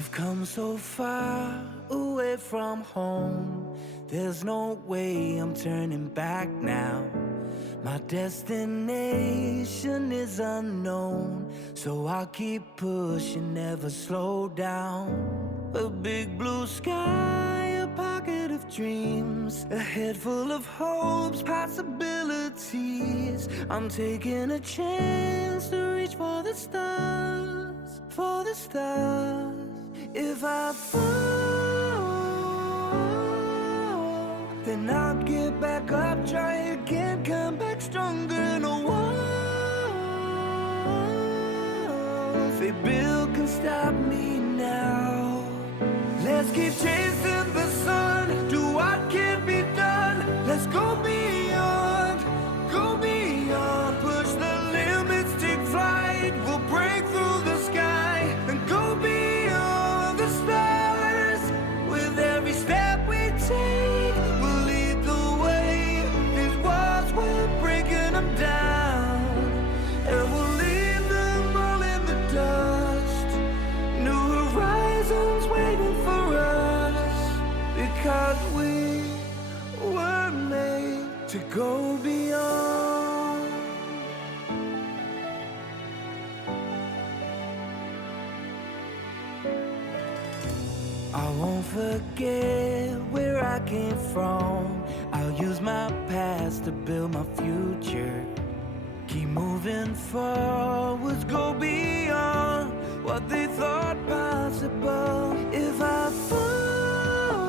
I've come so far away from home. There's no way I'm turning back now. My destination is unknown, so I'll keep pushing, never slow down. A big blue sky, a pocket of dreams, a head full of hopes, possibilities. I'm taking a chance to reach for the stars, for the stars. If I fall, then I'll get back up, try again, come back stronger. No walls they build can stop me now. Let's keep chasing the sun, do what can be done. Let's go beyond, push the limits, take flight. We'll break through the sky and go beyond the stars. With every step we take, we'll lead the way. These walls, we're breaking them down, and we'll leave them all in the dust. New horizons waiting for us, because we were made to go beyond. I won't forget where I came from. I'll use my past to build my future. Keep moving forwards, go beyond what they thought possible. If I fall,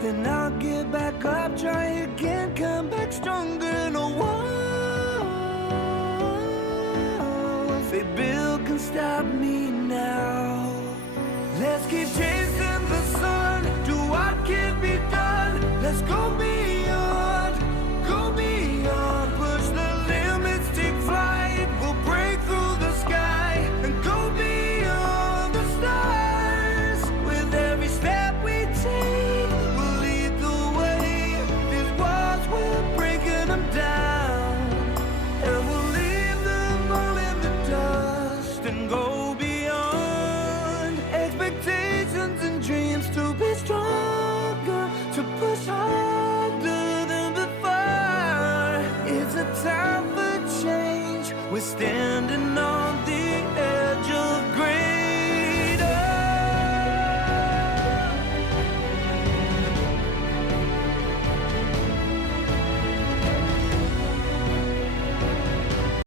then I'll get back up, try again, come back stronger. No walls they build can stop me now. Let's keep chasing the sun, do what can be done. Let's go beyond, push the limits, take flight. We'll break through the sky and go beyond the stars. With every step we take, we'll lead the way. These walls, we're breaking them down, and we'll leave them all in the dust and go beyond. Expectations and dreams to be stronger, to push harder than before. It's a time for change, we're standing on